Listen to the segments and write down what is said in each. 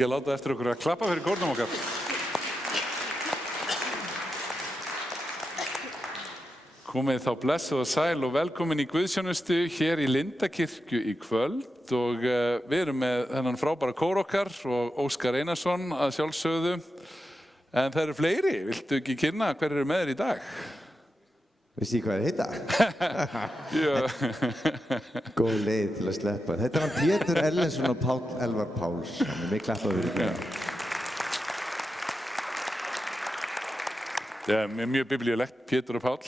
ekki að láta eftir okkur að klappa fyrir kórnum okkar. Komið þá blessuð og sæl og velkomin í Guðsþjónustu hér í Lindakirkju í kvöld og við erum með þennan frábæra kór okkar og Óskar Einarsson að sjálfsögðu. En það eru fleiri, viltu ekki kynna hver eru með þér í dag? Veistu hvað heita? Góð leið til að sleppa. Þetta er hann Pétur Erlendsson og Páll Elvar Páls. Við klappa fyrir því. Það er mjög biblíulegt, Pétur og Páll.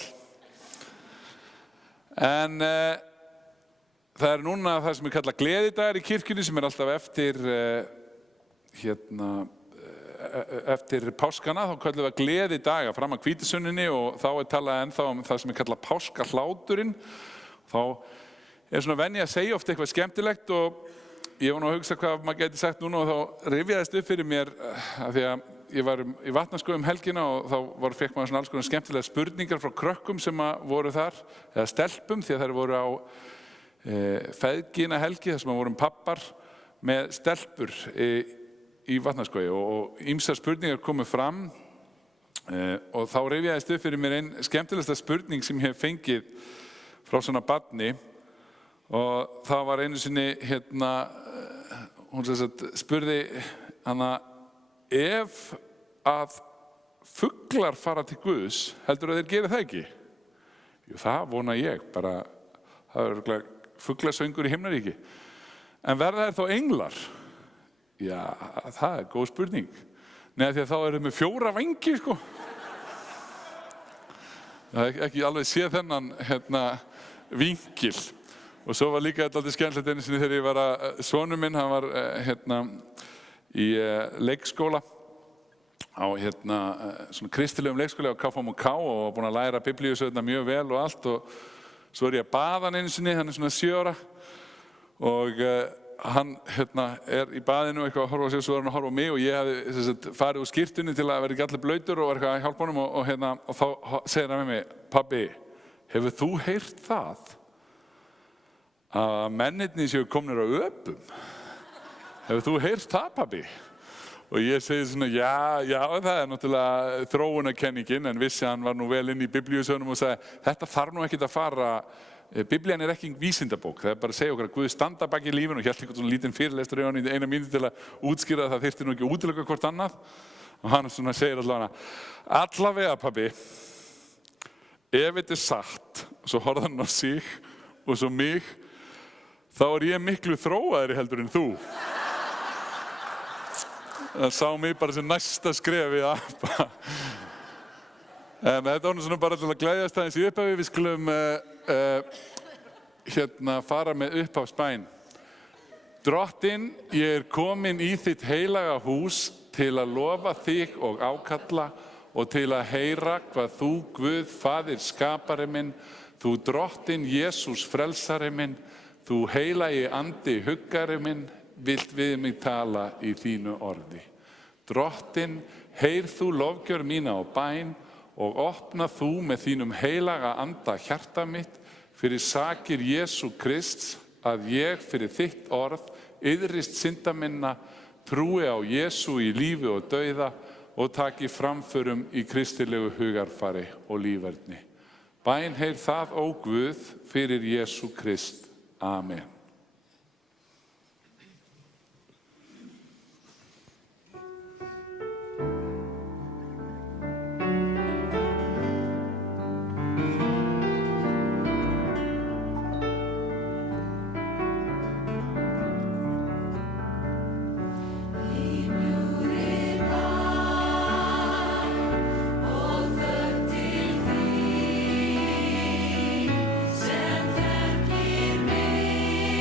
En það er núna það sem við kalla gleðidagar í kirkjunni sem er alltaf eftir páskana, þá kallum við gleðidaga fram að hvítasunnuninni og þá er talað ennþá það sem er kallað páskahláturinn. Þá er svona venja að segja oft eitthvað skemmtilegt og ég var nú að hugsa hvað maður gæti sagt núna og þá rifjaðist upp fyrir mér af því að ég var í Vatnaskóla helgina og þá fékk maður svona alls konar skemmtilega spurningar frá krökkum sem voru þar, eða stelpum því að þær voru á feðgina helgi þar sem vorum pappar með stelpur í Vatnaskóla og ýmsar spurningar komu fram og þá rifjaðist upp fyrir mér ein skemmtilegsta spurning sem ég hef fengið frá svona barni og það var einu sinni hún spurði hana ef að fuglar fara til Guðs, heldur að þeir gera það ekki? Jú, það vona ég, bara það er fuglasöngur í himnaríki. En verða þeir þá englar? Já, það er góð spurning. Nei, því að þá eru þeir með 4 vængi, sko. Það er ekki alveg séð þennan vinkil. Og svo var líka þetta alltaf skemmtilegt einu sinni þegar ég var að sonur minn, hann var í leikskóla á svona kristilegum leikskóla á KFUM og búinn að læra biblíusögurnar mjög vel og allt og svo er ég að baða hann einu sinni, hann er svona 7 ára og hann er í baðinu eitthvað að horfa á sig og svo er hann að horfa á mig og ég hefði farið úr skyrtunni til að vera ekki allir blautur og var eitthvað að hjálpa honum og þá segir hann með mig, pabbi, hefur þú heyrt það að mennirnir séu komnir á öpum? Hefur þú heyrt það, pabbi? Og ég segi svona, já, það er náttúrulega þróunarkenningin, en vissi hann var nú vel inn í biblíusögunum og sagði, þetta þarf nú ekkert að fara, biblían er ekki vísindabók, það er bara að segja okkur að Guð standa bak í lífinu og hélt eitthvað svona lítinn fyrirlestur í hann í 1 mínútu til að útskýra að það þyrfti nú ekki að útiloka hvort annað. Og hann svona segir allavega, pabbi, ef þetta er satt, svo horfði hann á sig og svo mig, þá er ég miklu þróaðri heldur en þú. Það sá mig bara sem næsta skref í apa. En þetta var nú svona bara til að gleðjast aðeins í upphafi. Við skulum fara með upphafsbæn. Drottinn, ég er komin í þitt heilaga hús til að lofa þig og ákalla og til að heyra hvað þú, Guð, Faðir skapari minn, þú Drottinn Jesús frelsari minn, þú heilagi andi huggari minn, vilt við mig tala í þínu orði. Drottinn, heyr þú lofgjör mína á bæn og opna þú með þínum heilaga anda hjarta mitt fyrir sakir Jesú Krists að ég fyrir þitt orð iðrist synda minna, trúi á Jesú í lífi og dauða og taki framförum í kristilegu hugarfari og lífverðni. Bæn heyr það, ó Guð, fyrir Jesú Krist. Amen. Til þín, sem þekkir mig.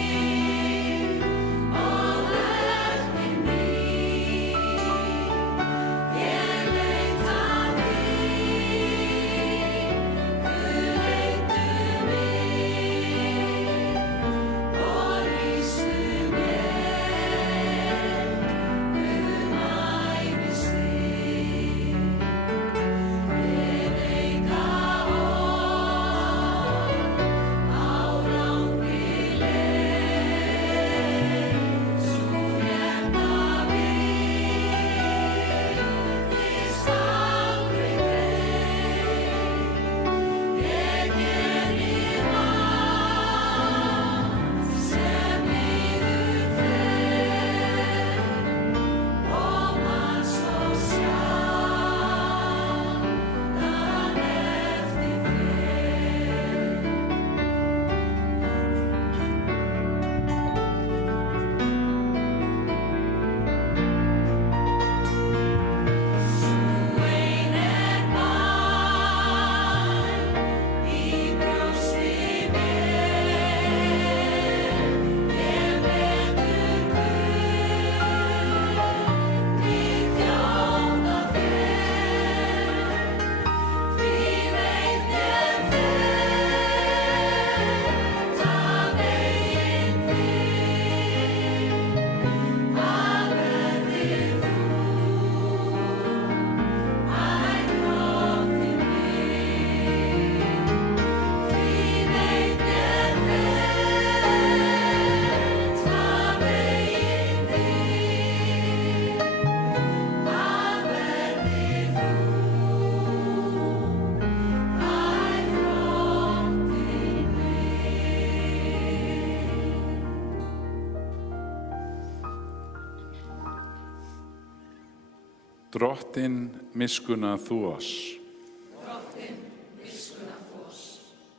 Drottinn miskunna þú oss.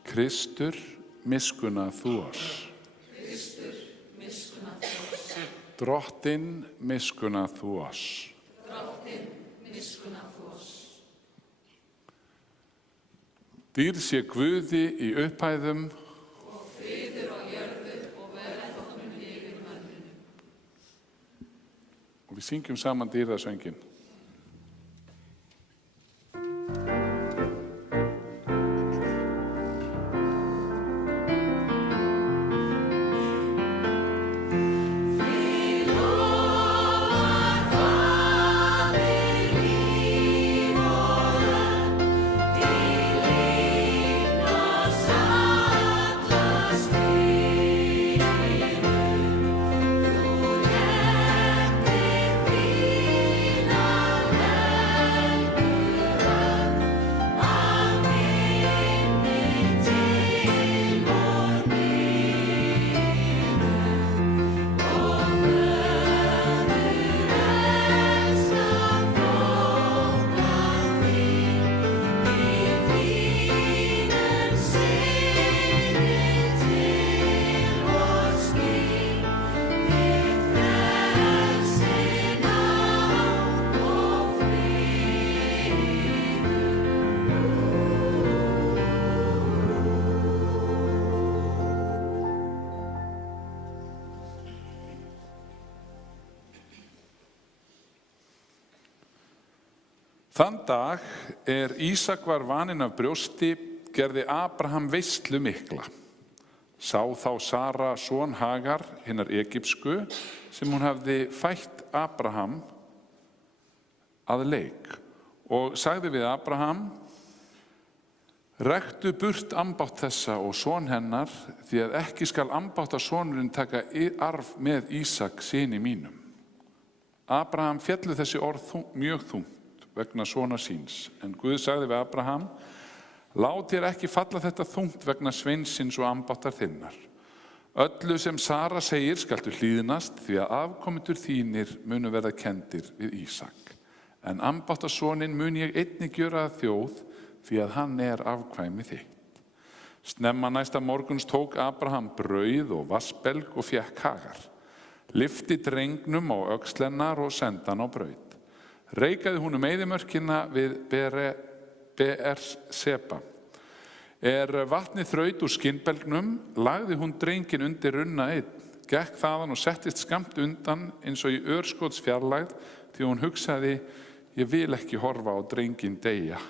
Kristur miskunna þú oss. Drottinn miskunna þú oss. Dýrð sé Guði í upphæðum og friður á jörðu og velþóknun yfir mönnunum. Og við syngjum saman dýrðarsönginn. Þann dag Ísak var vaninn af brjósti, gerði Abraham veislu mikla. Sá þá Sara son Hagar, hinnar Egypsku, sem hún hafði fætt Abraham að leik, og sagði við Abraham: Rektu burt ambátt þessa og son hennar, því að ekki skal ambáttasonurinn taka arf með Ísak syni mínum. Abraham féllu þessi orð mjög þungt vegna sonar síns, en Guð sagði við Abraham: Lát þér ekki falla þetta þungt vegna sveinsins og ambáttar þinnar. Öllu sem Sara segir skaltu hlýðnast, því að afkomendur þínir munu verða kenndir við Ísak. En ambáttasoninn mun ég einnig gjöra að þjóð, því að hann afkvæmi þitt. Snemma næsta morguns tók Abraham brauð og vassbelg og fékk Hagar. Lyfti drengnum á öxl hennar og sendi hann á braut. Reikaði hún eyðimörkina við Beerseba. Vatnið þraut úr skinnbelgnum, lagði hún drenginn undir runna einn, gekk þaðan og settist skammt undan eins og í örskotsfjarlægð, því hún hugsaði: Ég vil ekki horfa á drenginn deyja.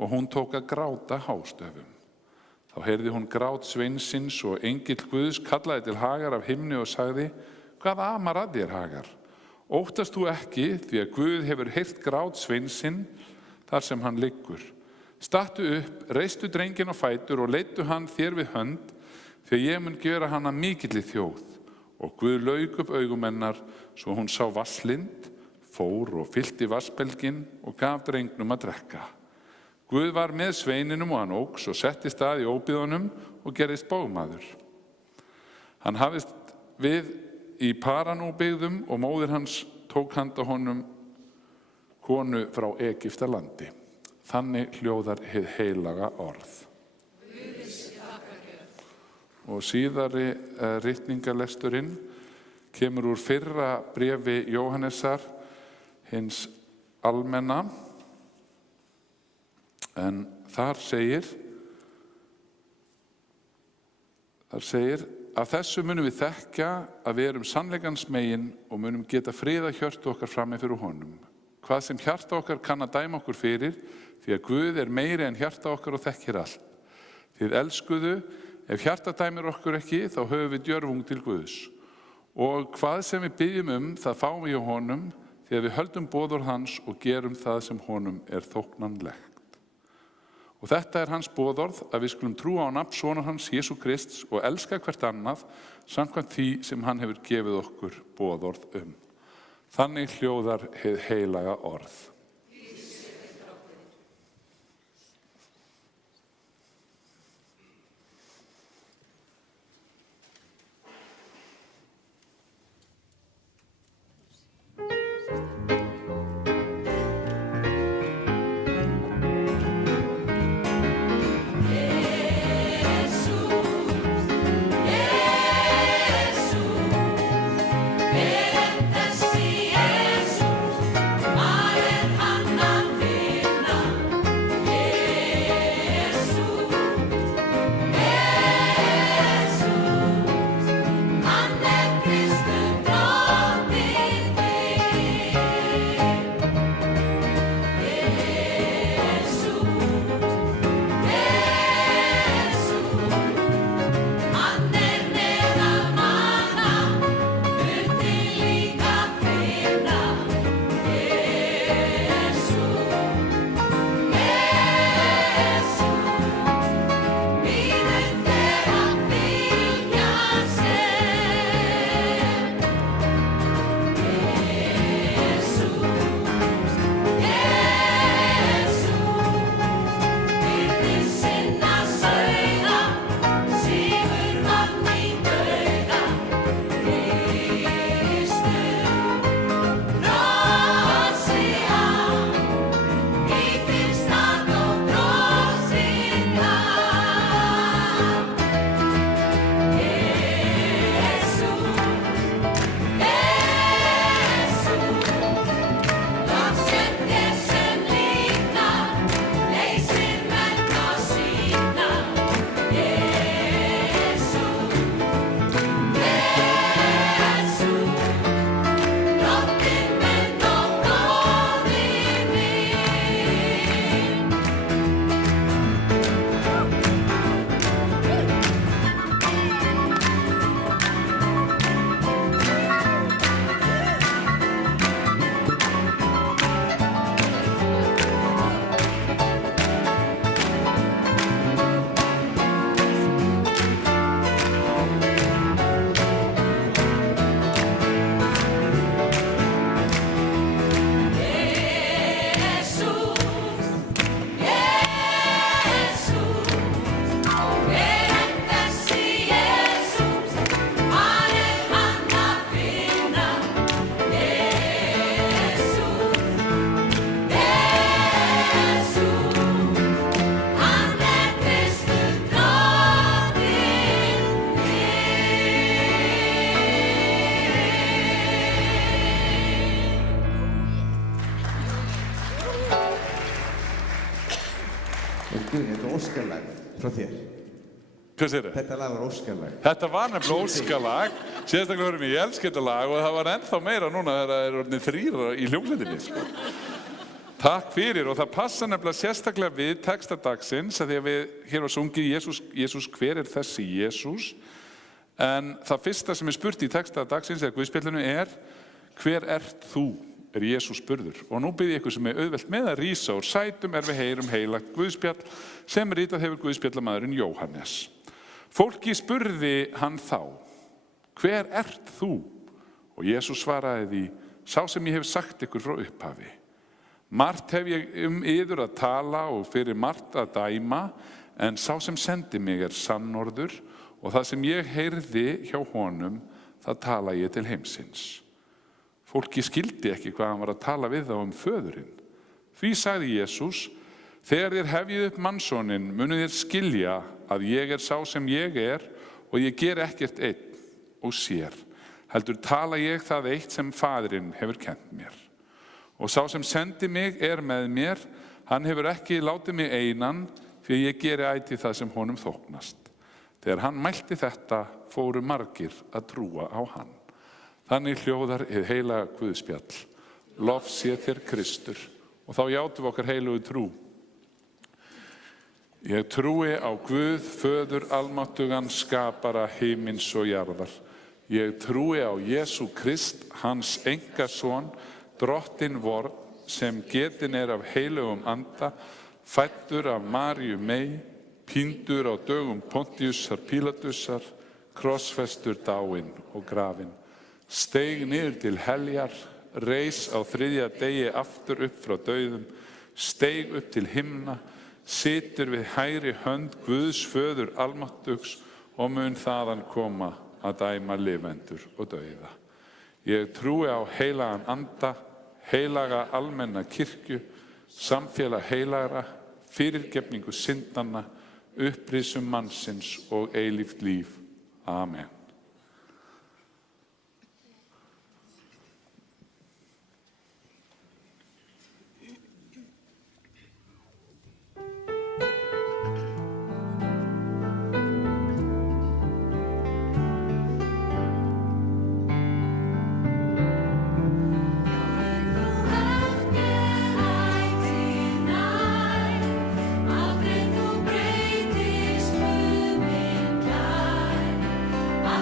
Og hún tók að gráta hástöfum. Þá heyrði hún grát sveinsins og engill Guðs kallaði til Hagar af himni og sagði: Hvað amar að þér, Hagar? Óttast þú ekki, því að Guð hefur heyrt grát sveinsinn þar sem hann liggur. Stattu upp, reistu drenginn á fætur og leiddu hann þér við hönd, því að ég mun gera hann að mikilli þjóð. Og Guð lauk upp augum hennar, svo hún sá vasslind, fór og fyllti vassbelginn og gaf drengnum að drekka. Guð var með sveininum og hann óx og settist að í óbyggðunum og gerðist bogmaður. Hann hafðist við í Paranóbyggðum og móðir hans tók handa honum konu frá Egyptalandi. Þannig hljóðar hið heilaga orð. Og síðari ritningalesturinn kemur úr fyrra bréfi Jóhannesar hins almenna, en þar segir: Af þessu munum við þekkja að við erum sannleikans megin og munum geta friða hjörtu okkar frammi fyrir honum. Hvað sem hjarta okkar kann að dæma okkur fyrir, því að Guð meiri en hjarta okkar og þekkir allt. Þið elskuðu, ef hjarta dæmir okkur ekki, þá höfum við djörfung til Guðs. Og hvað sem við byggjum það fáum við hjá honum, því að við höldum boðorð hans og gerum það sem honum þóknanlegt. Og þetta hans boðorð, að við skulum trúa á nafn sonar hans, Jesú Krists, og elska hvert annað, samkvæmt því sem hann hefur gefið okkur boðorð um. Þannig hljóðar hið heilaga orð. Guðni, þetta er óskarlag frá þér. Hvað segir þið? Þetta lag var óskarlag. Þetta var nefnilega óskalag, sérstaklega höfum ég elska þetta lag og það var ennþá meira núna þegar það orðnir 3 í hljómsveitinni. Sko. Takk fyrir og það passa nefnilega sérstaklega við texta dagsins að því að við hér var sungið Jesús, hver er þessi Jesús? En það fyrsta sem er spurt í texta dagsins eða Guðspjallinu hver ert þú? Er Jesús spurður. Og nú bið ég ykkur sem er auðvelt með að rísa úr sætum við heyrum heilagt Guðspjall sem ritað hefur Guðspjallamaðurinn Jóhannes. Fólki spurði hann þá, hver ert þú? Og Jesús svaraði því, sá sem ég hef sagt ykkur frá upphafi. Margt hef ég yður að tala og fyrir margt að dæma, en sá sem sendi mig er sannorður og það sem ég heyrði hjá honum, það tala ég til heimsins. Fólki skildi ekki hvað hann var að tala við þá föðurinn. Því sagði Jesús, þegar þér hefjið upp mannssonin, munu þér skilja að ég er sá sem ég er og ég ger ekkert einn og sér. Heldur tala ég það eitt sem faðirinn hefur kennt mér. Og sá sem sendi mig er með mér, hann hefur ekki látið mig einan, því að ég geri ætíð það sem honum þóknast. Þegar hann mælti þetta, fóru margir að trúa á hann. Þannig hljóðar hið heilaga Guðspjall. Lof sé þér Kristur. Og þá játum við okkar heilugu trú. Ég trúi á Guð, föður almáttugan, skapara himins og jarðar. Ég trúi á Jesú Krist, hans engason, drottinn vorn, sem getin er af heilugum anda, fæddur af Maríu mey, píndur á dögum Pontiusar Pílatusar, krossfestur dáinn og grafinn. Steig niður til heljar, reis á 3. degi aftur upp frá dauðum, steig upp til himna, situr við hægri hönd Guðs föður almáttugs og mun þaðan koma að dæma lifendur og dauða. Ég trúi á heilagan anda, heilaga almenna kirkju, samfélag heilagra, fyrirgefningu syndanna, upprisum mannsins og eilíft líf. Amen. Aldrei þú breytist, Guð minn kær.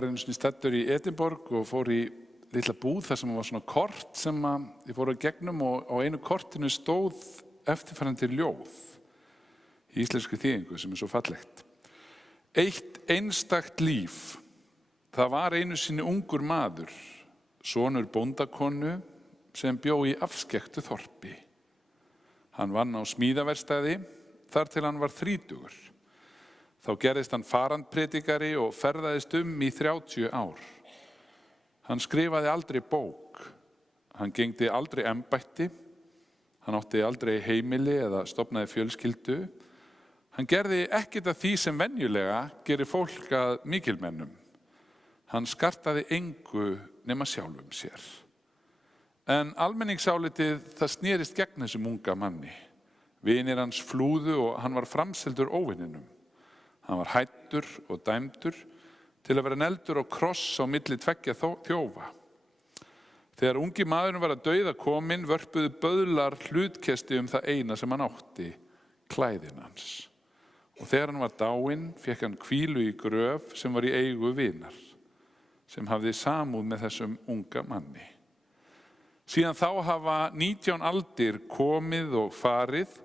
var einu sinni staddur í Edinborg og fór í litla búð þar sem var svona kort sem ég fór að gegnum og á einu kortinu stóð eftirfarandi ljóð í íslenskri þýðingu sem svo fallegt. Eitt einstakt líf, það var einu sinni ungur maður, sonur bóndakonu sem bjó í afskekktu þorpi. Hann vann á smíðaverkstæði þar til hann var 30. Þá gerðist hann farandpredikari og ferðaðist í 30 ár. Hann skrifaði aldrei bók, hann gegndi aldrei embætti, hann átti aldrei heimili eða stofnaði fjölskyldu. Hann gerði ekkert af því sem venjulega gerir fólk að mikilmennum. Hann skartaði engu nema sjálfum sér. En almenningsálitið það snerist gegn þessum unga manni. Vinir hans flúðu og hann var framseldur óvininum. Hann var hættur og dæmdur til að vera neldur og kross á milli tveggja þjófa. Þegar ungi maðurinn var að dauða kominn, vörpuðu böðlar hlutkesti það eina sem hann átti, klæðin hans. Og þegar hann var dáinn, fékk hann hvílu í gröf sem var í eigu vinar, sem hafði samúð með þessum unga manni. Síðan þá hafa 19 aldir komið og farið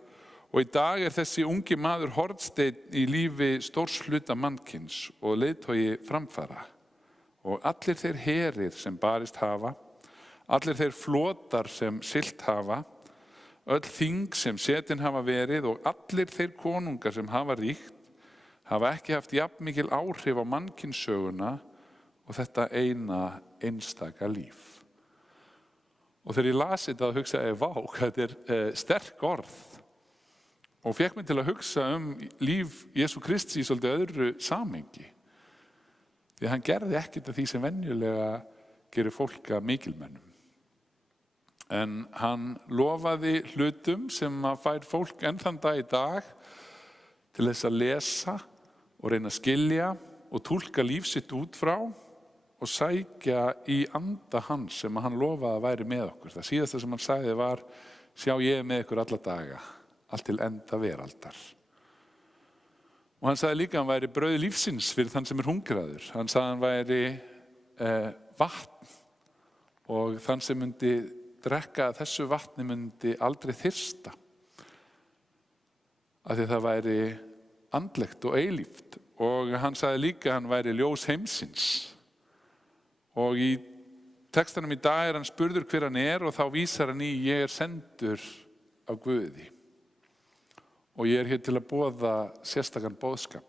og í dag þessi ungi maður hornsteinn í lífi stórs hluta mannkyns og leiðtogi framfara. Og allir þeir herir sem barist hafa, allir þeir flotar sem siglt hafa, öll þing sem setin hafa verið og allir þeir konungar sem hafa ríkt, hafa ekki haft jafnmikil áhrif á mannkynssöguna og þetta eina einstaka líf. Og þegar ég las þetta og hugsaði, vá, þetta sterk orð. Og fékk mig til að hugsa líf Jesú Krists í svolítið öðru samhengi. Því hann gerði ekkert af því sem venjulega gerir fólk að mikilmennum. En hann lofaði hlutum sem fær fólk enn þann dag í dag til þess að lesa og reyna að skilja og túlka líf sitt út frá og sækja í anda hans sem hann lofaði að væri með okkur. Það síðasta sem hann sagði var, sjá ég með ykkur alla daga, allt til enda veraldar. Og hann sagði líka að hann væri brauð lífsins fyrir þann sem hungraður. Hann sagði að hann væri vatn og þann sem myndi drekka þessu vatni myndi aldrei þyrsta. Af því það væri andlegt og eilíft. Og hann sagði líka að hann væri ljós heimsins. Og í textanum í dag hann spurður hver hann og þá vísar hann í ég sendur af Guði. Og ég hér til að boða sérstakan boðskap.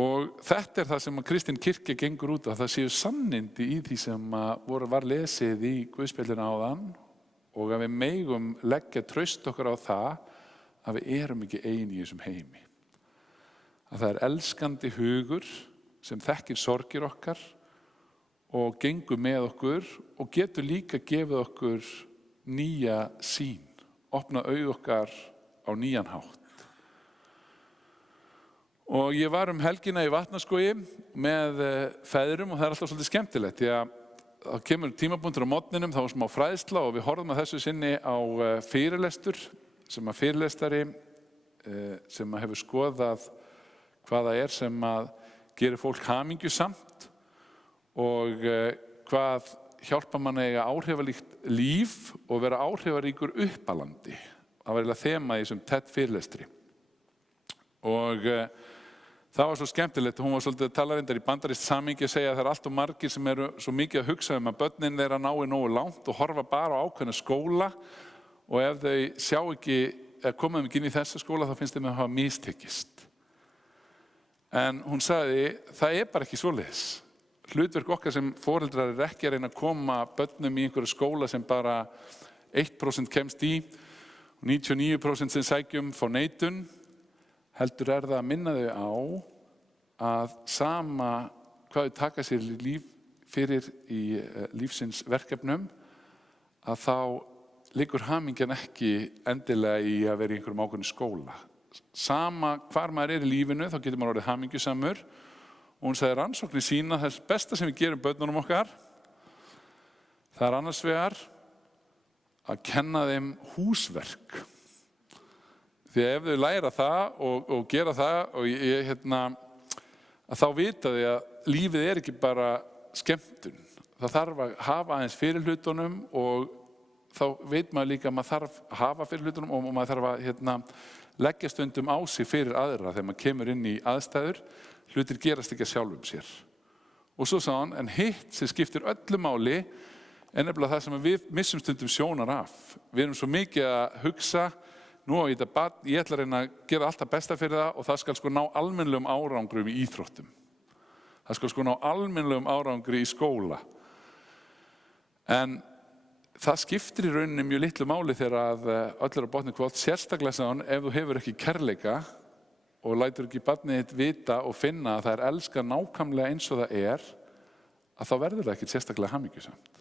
Og þetta það sem kristin kirkja gengur út á, það séu sannindi í því sem var lesið í Guðspjallinu áðan og að við megum leggja traust okkar á það að við erum ekki ein í þessum heimi. Að það elskandi hugur sem þekkir sorgir okkar og gengur með okkur og getur líka gefið okkur nýja sýn, opna augu okkar á nýjan hátt. Og ég var helgina í Vatnaskógi með feðrum og það alltaf svolítið skemmtilegt því að það kemur tímapunktur á morgninum, þá var smá fræðsla og við horfum að þessu sinni á fyrirlestur sem fyrirlestari sem hefur skoðað hvaða sem gerir fólk hamingjusamt og hvað hjálpa mann að eiga áhrifalíkt líf og vera áhrifaríkur uppalandi. Það var eiginlega þema í þessum TED fyrirlestri. Og það var svo skemmtilegt, hún var svolítið að tala reyndar í bandarískt samhengi að segja að það allt of margir sem eru svo mikið að hugsa að börnin þeirra nái nógu langt og horfa bara á ákveðna skóla og ef þau sjá ekki, koma inn í þessa skóla þá finnst þeim að hafa mistekist. En hún sagði, það bara ekki svoleiðis. Hlutverk okkar sem foreldrar ekki að reyna að koma börnum í einhverju skóla sem bara 1% kemst í og 99% sem sækjum fá neitun, heldur það að minna þau á að sama hvað þau taka sér líf fyrir í lífsins verkefnum, að þá liggur hamingjan ekki endilega í að vera í einhverjum ákveðnum skóla. Sama hvar maður í lífinu, þá getur maður orðið hamingjusamur. Og hún sagði rannsóknir sína þess besta sem við gerum börnunum okkar, það annars vegar að kenna þeim húsverk. Því ef þau læra það og gera það og að þá vita þau að lífið ekki bara skemmtun. Það þarf að hafa aðeins fyrir hlutunum og þá veit maður líka að maður þarf að hafa fyrir hlutunum og maður þarf að leggja stundum á sig fyrir aðra þegar maður kemur inn í aðstæður. Hlutir gerast ekki að sjálfum sér. Og svo sagði hann, en hitt sem skiptir öllu máli er nefnilega það sem við missum stundum sjónar af. Við erum svo mikið að hugsa, nú á ég þetta barn, ég ætla að reyna að gera alltaf besta fyrir það og það skal sko ná almennilegum árangri í íþróttum. Það skal sko ná almennilegum árangri í skóla. En það skiptir í rauninni mjög litlu máli þegar að öll á botni hvort, sérstaklega sagði hann, ef þú hefur ekki kærleika og lætur ekki barnið þitt vita og finna að það er elskað nákvæmlega eins og það er, að þá verður það ekki sérstaklega hamingjusamt.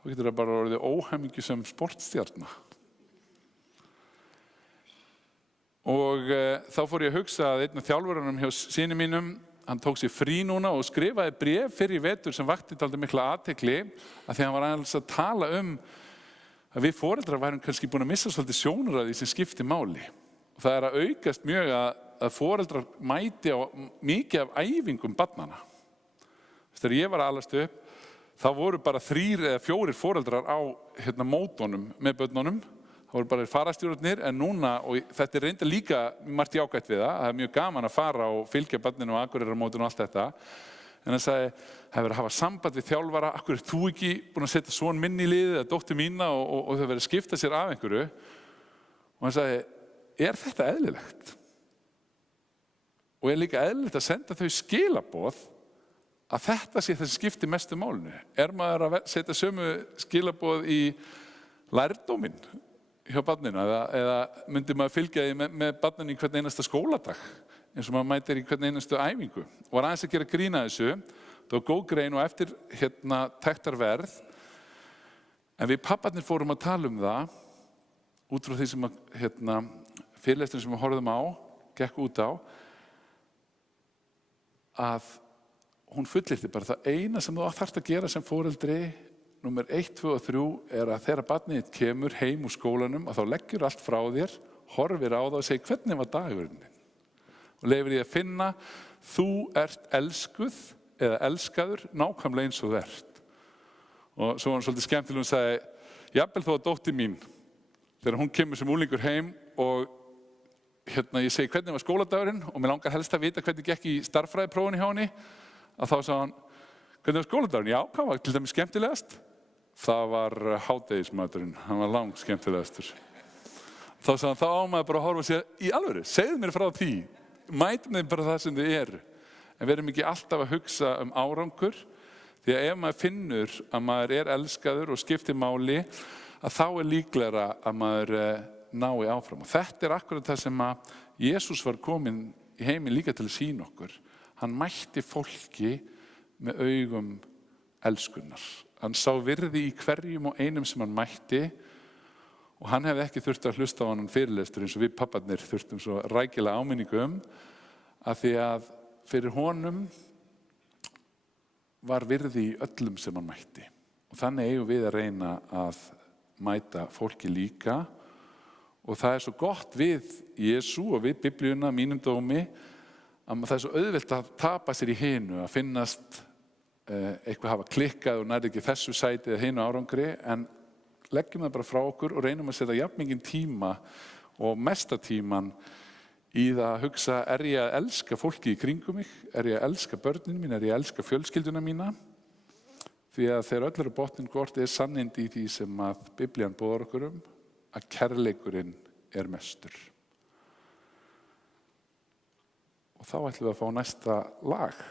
Þá getur það bara orðið óhamingjusam sportstjarna. Og þá fór ég að hugsa að einn af þjálfurunum hjá syni mínum, hann tók sér frí núna og skrifaði bréf fyrir í vetur sem vakti dálítið mikla athygli að því hann var aðeins að tala að við foreldrar værum kannski búin að missa svolítið sjónar af því sem skipti máli. Og það er að aukast mjög að foreldrar mæti á mikið af æfingum barnanna. Þegar ég var að alast upp, þá voru bara 3 eða 4 foreldrar á mótunum með börnunum. Það voru bara farastjórarnir, en núna, og þetta er reynda líka margt jákvætt við það er mjög gaman að fara og fylgja barninu og Akureyrarmótinu og allt þetta. En hann sagði, það verið að hafa samband við þjálfara, akkur er þú ekki búin að setja son minn í liðið eða dóttur mína og þau verið að skipta sér af einhverju. Og hann sagði, er þetta eðlilegt? Og er líka eðlilegt að senda þau skilaboð að þetta sé það sem skiptir mestu málinu? Er maður að setja sömu skilaboð í lærdóminn hjá barninu eða myndi maður fylgja því með barninu í hvern einasta skóladag eins og maður mætir í hvern einastu æfingu og var aðeins að gera grína þessu. Það var góð grein og eftir tektarverð en við pabbarnir fórum að tala það út frá því sem fyrirlesturinn sem við horfðum á gekk út á að hún fullyrti bara það eina sem þú þarft að gera sem foreldri Númer 1, 2 og 3 er að þegar barnið þitt kemur heim úr skólanum að þá leggjur allt frá þér, horfir á það og segir hvernig var dagurinn þinn? Og leyfir því að finna þú ert elskuð eða elskaður nákvæmlega eins og þú ert. Og svo var hann svolítið skemmtileg og sagði, jafnvel þó að dóttir mín, þegar hún kemur sem unglingur heim og ég segi hvernig var skóladagurinn og mér langar helst að vita hvernig gekk í stærðfræðiprófinu hjá henni, að þá sagði hann, hvernig var skóladagurinn? Já, hvað var til dæmis skemmtilegast? Það var hádegismaturinn, hann var langt skemmtilegastur. Þá sagði hann, þá á maður bara að horfa og segja, í alvöru, segðu mér frá því, mætum þeim bara það sem þið eru. En við erum ekki alltaf að hugsa árangur, því að ef maður finnur að maður er elskaður og skiptir máli, að þá er líklegra að maður nái áfram. Og þetta er akkurat það sem að Jesús var kominn í heiminn líka til að sýna okkur. Hann mætti fólki með augum elskunnar. Hann sá virði í hverjum og einum sem hann mætti og hann hefði ekki þurft að hlusta á hann fyrirlestur eins og við pabbarnir þurftum svo rækilega áminningu að því að fyrir honum var virði í öllum sem hann mætti. Og þannig eigum við að reyna að mæta fólki líka og það er svo gott við Jesú og við Biblíuna, mínum dómi, að það er svo auðvelt að tapa sér í hinu, að finnast eitthvað hafa klikkað og nærði ekki þessu sæti eða hinu árangri, en leggjum það bara frá okkur og reynum að setja jafnmikinn tíma og mesta tíman í það að hugsa, er ég að elska fólki í kringum mig? Er ég að elska börnin mín? Er ég að elska fjölskylduna mína? Því að þegar öll eru botnin hvort er sannindi í því sem að Biblían boðar okkur að kærleikurinn er mestur. Og þá ætlum við að fá næsta lag.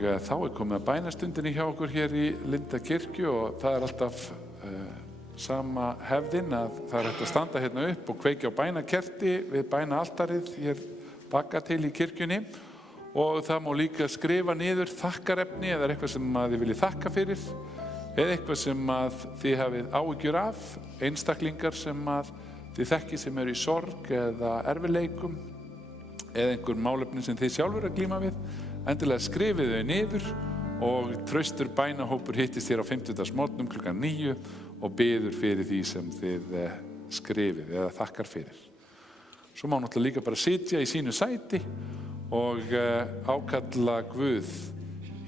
þá komið að bænastundinni hjá okkur hér í Lindakirkju og það alltaf sama hefðin að það hægt að standa hérna upp og kveikja á bænakerti við bænaaltarið hér baka til í kirkjunni og það má líka skrifa niður þakkarefni eða eitthvað sem að þið viljið þakka fyrir eða eitthvað sem að þið hafið áhyggjur af, einstaklingar sem að þið þekkið sem eru í sorg eða erfiðleikum eða einhver málefni sem þið sjálfur að glíma við, endilega skrifið þau niður og traustur bænahópur hittist hér á 50. klukkan 9 og biður fyrir því sem þið skrifið eða þakkar fyrir. Svo má náttúrulega líka bara sitja í sínu sæti og ákalla Guð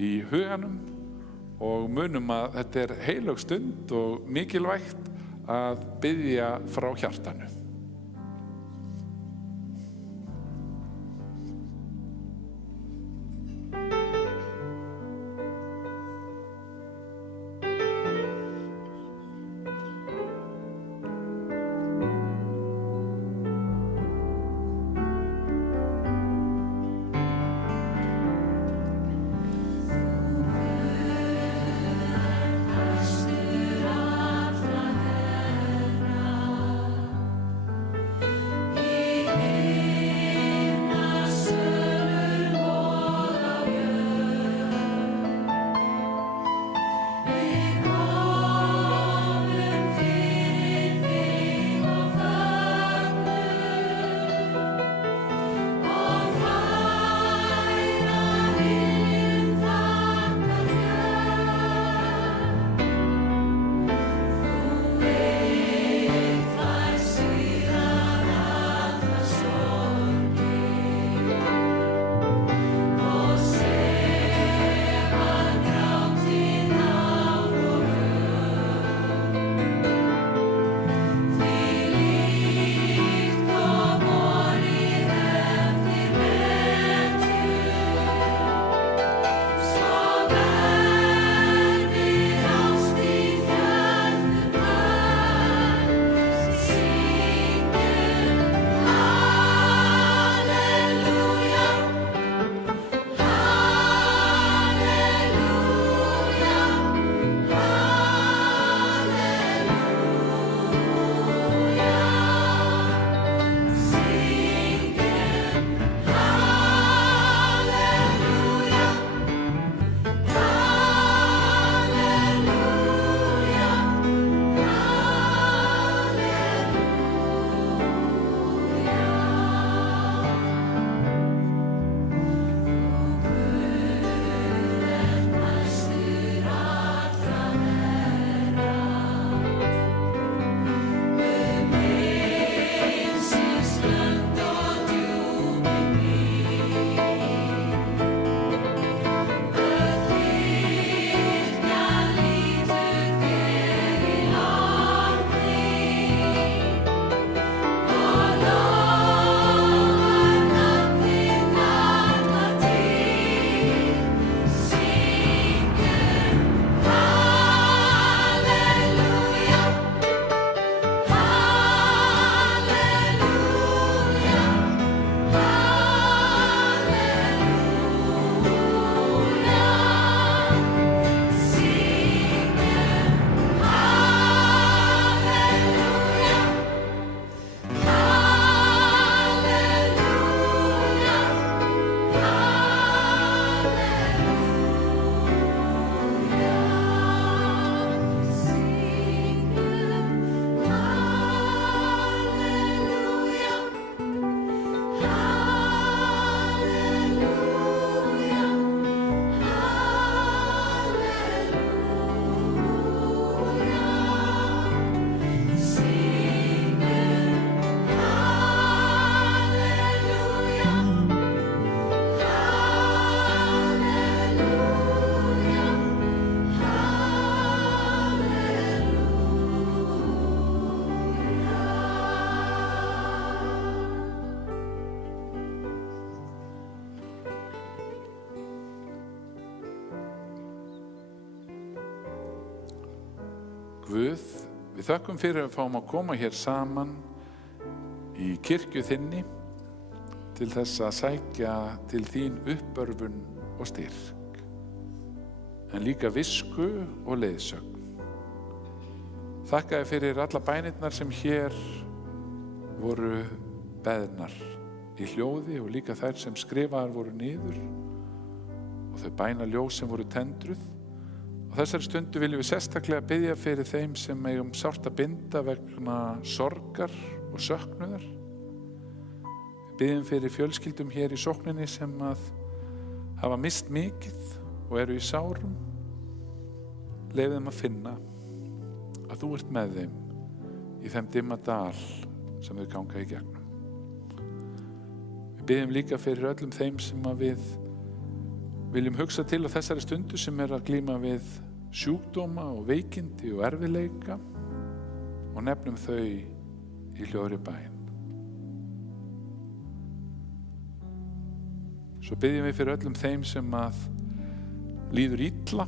í huganum og munum að þetta er heilög stund og mikilvægt að biðja frá hjartanu. Guð, við þökkum fyrir að við fáum að koma hér saman í kirkju þinni til þess að sækja til þín uppörfun og styrk. en líka visku og leiðsögn. Þakka þér fyrir alla bænirnar sem hér voru beðnar í hljóði og líka þær sem skrifaðar voru niður og þau bænaljós sem voru tendruð. Á þessari stundu viljum við sérstaklega biðja fyrir þeim sem eigum sárt að binda vegna sorgar og söknuðar. Við biðjum fyrir fjölskyldum hér í sókninni sem að hafa mist mikið og eru í sárum. Leyfðu þeim að finna að þú ert með þeim í þeim dimma dal sem þau ganga í gegnum. Við biðjum líka fyrir öllum þeim sem að við viljum hugsa til á þessari stundu sem að glíma við sjúkdóma og veikindi og erfiðleika og nefnum þau í hljóðri bæn. Svo biðjum við fyrir öllum þeim sem að líður illa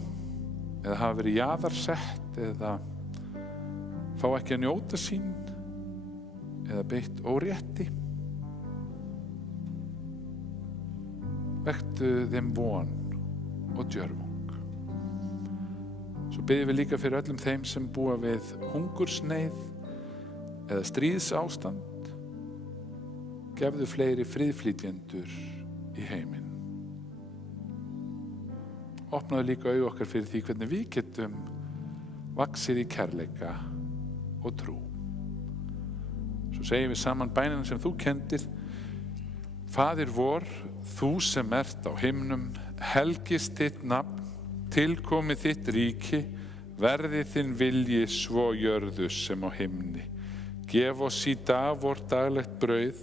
eða hafa verið jaðarsett eða fá ekki að njóta sín eða beitt órétti. Vektu þeim von og djörfung. Svo biðjum við líka fyrir öllum þeim sem búa við hungursneyð eða stríðsástand. Gefðu fleiri friðflytjendur í heiminn. Opnaðu líka augu okkar fyrir því hvernig við getum vaxið í kærleika og trú. Svo segjum við saman bænina sem þú kenndir. Faðir vor, þú sem ert á himnum, helgist þitt nafn, tilkomi þitt ríki, verði þinn vilji svo jörðu sem á himni. Gef oss í dag vort daglegt brauð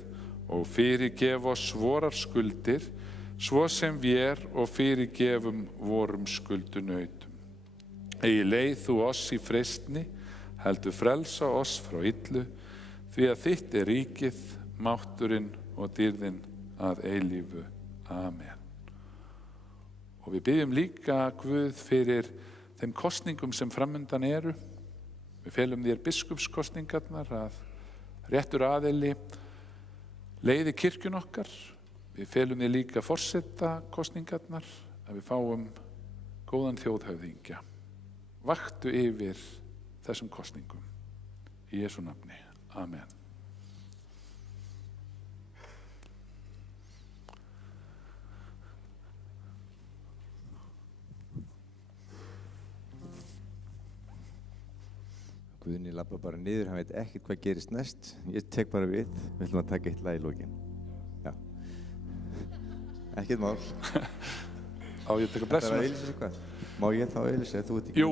og fyrirgef oss vorar skuldir, svo sem vér og fyrirgefum vorum skuldunautum. Eigi leið þú oss í freistni, heldur frelsa oss frá illu, því að þitt er ríkið, mátturinn og dýrðin að eilífu. Amen. Og við biðjum líka Guð fyrir þeim kosningum sem framundan eru. Við felum þér biskupskosningarnar að réttur aðili leiði kirkjun okkar. Við felum þér líka forsetakosningarnar að við fáum góðan þjóðhöfðingja. Vaktu yfir þessum kosningum. Í Jesú nafni. Amen. Guðni labba bara niður, hann veit ekkert hvað gerist næst. Ég tek bara við ætlum að taka eitt lag í lokin. Já. Ekkert mál. Á ég að taka blessun? Þetta er að auglýsa eitthvað. Má ég þá auglýsa ef þú ert ekki? Jú,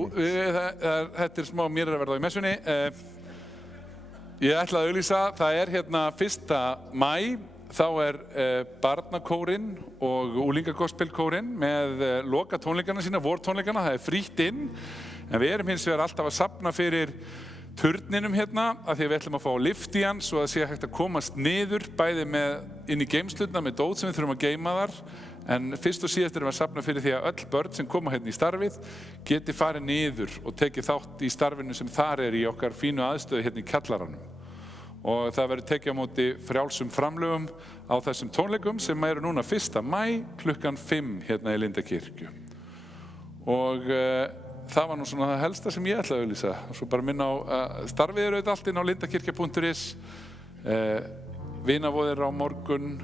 þetta er smá mér að verða á í messunni. Ég ætla að auglýsa, það er hérna 1. maí, þá er barnakórinn og úlingagospelkórinn með loka tónleikana sína, vortónleikana, það er frítt inn. En við erum hins vegar alltaf að safna fyrir turninum hérna, af því að við ætlum að fá lift í hann, svo að sé hægt að komast niður, bæði inn í geymslurnar með dót sem við þurfum að geyma þar. En fyrst og síðast erum við að safna fyrir því að öll börn sem koma hérna í starfið geti farið niður og tekið þátt í starfinu sem þar er í okkar fínu aðstöðu hérna í kjallaranum. Og það verður tekið á móti frjálsum framlögum á þessum tónleikum sem eru núna 1. maí klukkan 5 hérna í Lindakirkju. Og það var nú svona það helsta sem ég ætlaði að auglýsa. Svo bara minna á starfið eru auðvitað allt inn á lindakirkja.is. Vinavoðir á morgun,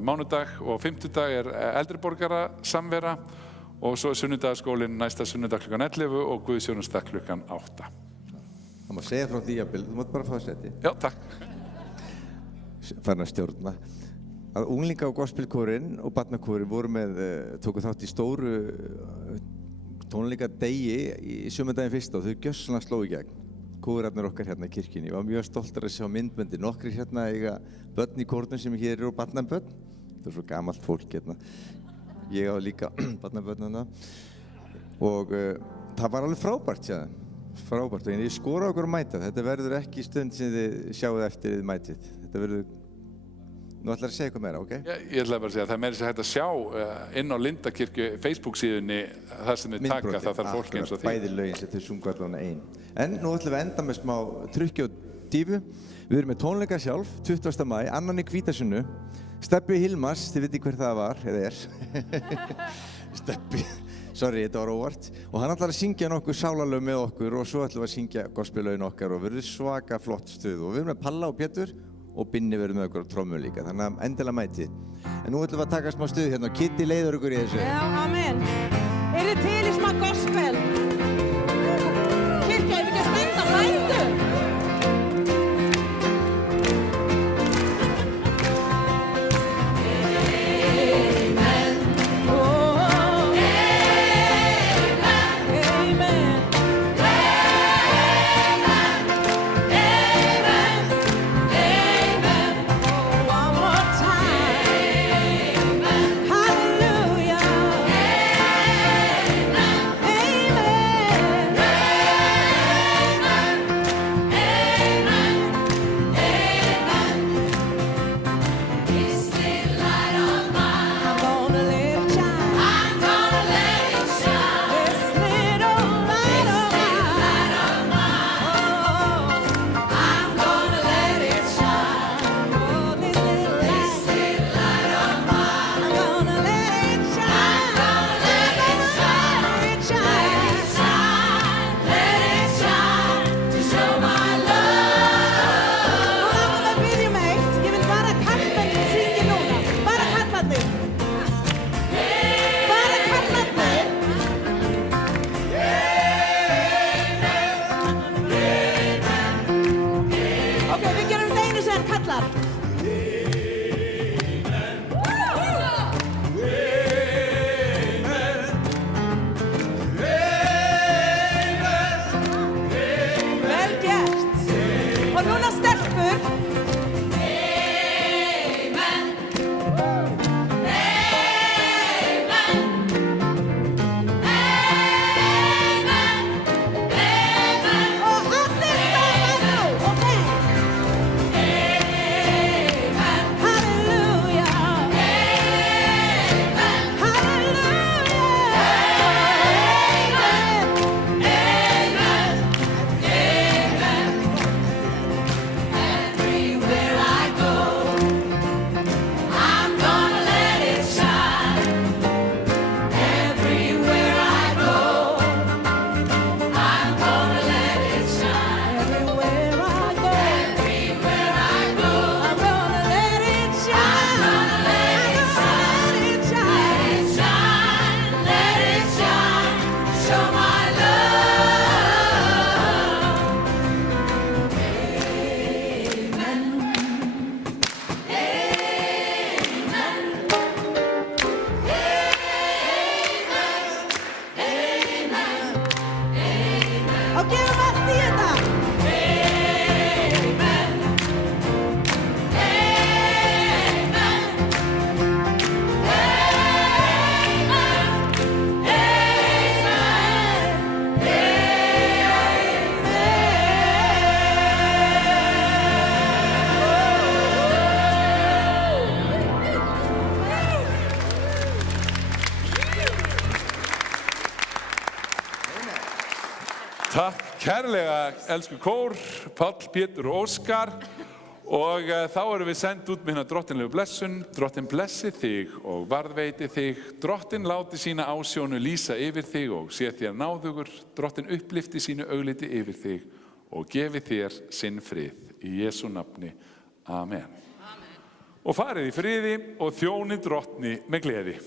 mánudag og fimmtudag er eldri borgara samvera og svo er sunnudagaskólinn næsta sunnudag klukkan 11 og guðsjónusdag klukkan 8. Það má segja frá því að þú mátt bara fá seti. Já, takk. Farin að stjórna. Að unglinga- og gospelkórinn og barnakórinn voru tóku þátt í stóru tónleikadegi í sumardaginn 1. og þau gjörsamlega slógu í gegn. Kórarnir okkar hérna í kirkjunni. Ég var mjög stoltur að sjá myndböndi. Nokkrir hérna eiga börn í kórnum sem hér eru og barnabörn. Það er svo gamalt fólk hérna. Ég á líka barnabörn hérna. Og það var alveg frábært, séðan. Frábært. Og ég skora okkur að mæta. Þetta verður ekki stund sem þið sjáuð eftir þið mætið. Þetta verður... Nú ætlar að segja eitthvað meira, ok? Ég ætla bara að segja að það er meira sem hægt að sjá inn á Lindakirkju Facebook-síðunni þar sem við taka það þarf fólk eins og því. Bæði lögin sem þau sungu allavega ein. En nú ætlum við að enda með smá trukki og dífu. Við erum með tónleika sjálf, 20. maí, annan í Hvítasunnu. Stebbi Hilmars, þið viti hver það var, eða er. Sorry, þetta var óvart. Og hann ætlar að syngja nokkuð sálarlög með okkur og svo ætlum við að syngja gospellögin okkar og verður svaka flott stuð. Og við erum með Palla og Pétur og Binni verður með okkur á trommur líka, þannig að endilega mæti. En nú ætlum við að taka smá stuð hérna og Kitty leiður okkur í þessu. Já, amen. Þið til í smá gospel? Kirkja, ef ekki að standa fætur? Takk kærlega, elsku kór, Páll, Pétur og Óskar. Og þá erum við sendt út með hérna drottinlegu blessun. Drottin blessi þig og varðveiti þig. Drottin láti sína ásjónu lýsa yfir þig og sé þér náðugur. Drottin upplifti sínu augliti yfir þig og gefi þér sinn frið. Í Jesú nafni. Amen. Og farið í friði og þjónið drottni með gleði.